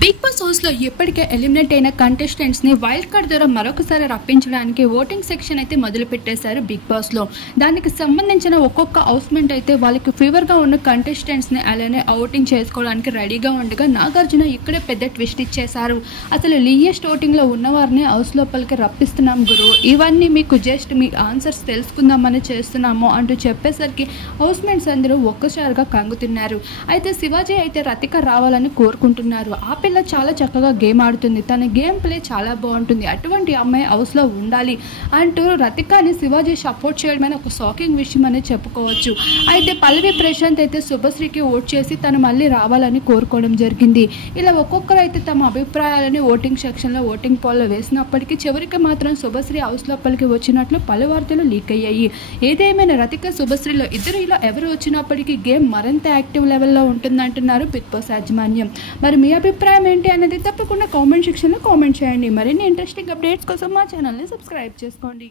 Big boss హౌస్లో ఇప్పటికే eliminate అయిన కంటెస్టెంట్స్ని వైల్డ్ కార్డ్ ద్వారా మరొకసారి రప్పించడానికి ఓటింగ్ సెక్షన్ అయితే మొదలు పెట్టేశారు బిగ్ బాస్లో. దానికి సంబంధించిన ఒక్కొక్క హౌస్మెంట్ అయితే వాళ్ళకి ఫీవర్గా ఉన్న కంటెస్టెంట్స్ని అలానే ఓటింగ్ చేసుకోవడానికి రెడీగా ఉండగా నాగార్జున ఇక్కడే పెద్ద ట్విస్ట్ ఇచ్చేశారు. అసలు లీయెస్ట్ ఓటింగ్లో ఉన్నవారిని హౌస్ లోపలికి రప్పిస్తున్నాం గురు, ఇవన్నీ మీకు జస్ట్ మీ ఆన్సర్స్ తెలుసుకుందామని చేస్తున్నాము అంటూ చెప్పేసరికి హౌస్మెంట్స్ అందరూ ఒక్కసారిగా కంగుతున్నారు. అయితే శివాజీ అయితే రతిక రావాలని కోరుకుంటున్నారు. ఆ పిల్ల చాలా చక్కగా గేమ్ ఆడుతుంది, తన గేమ్ ప్లే చాలా బాగుంటుంది, అటువంటి అమ్మాయి హౌస్లో ఉండాలి అంటూ రతికాని శివాజీ సపోర్ట్ చేయడమైన ఒక షాకింగ్ విషయం అని చెప్పుకోవచ్చు. అయితే పల్లవి ప్రశాంత్ అయితే శుభశ్రీకి ఓట్ చేసి తను మళ్ళీ రావాలని కోరుకోవడం జరిగింది. ఇలా ఒక్కొక్కరు అయితే తమ అభిప్రాయాలని ఓటింగ్ సెక్షన్లో ఓటింగ్ పోల్లో వేసినప్పటికీ చివరికి మాత్రం శుభశ్రీ హౌస్ లోపలికి వచ్చినట్లు పలు వార్తలు లీక్ అయ్యాయి. ఏదేమైనా రతిక శుభశ్రీలో ఇద్దరిలో ఎవరు వచ్చినప్పటికీ గేమ్ మరింత యాక్టివ్ లెవెల్లో ఉంటుందంటున్నారు బిగ్ బాస్ యాజమాన్యం. మరి మీ అభిప్రాయం ఏంటి అనేది తప్పకుండా కామెంట్ సెక్షన్లో కామెంట్ చేయండి. మరిన్ని ఇంట్రెస్టింగ్ అప్డేట్స్ కోసం మా ఛానల్ని సబ్స్క్రైబ్ చేసుకోండి.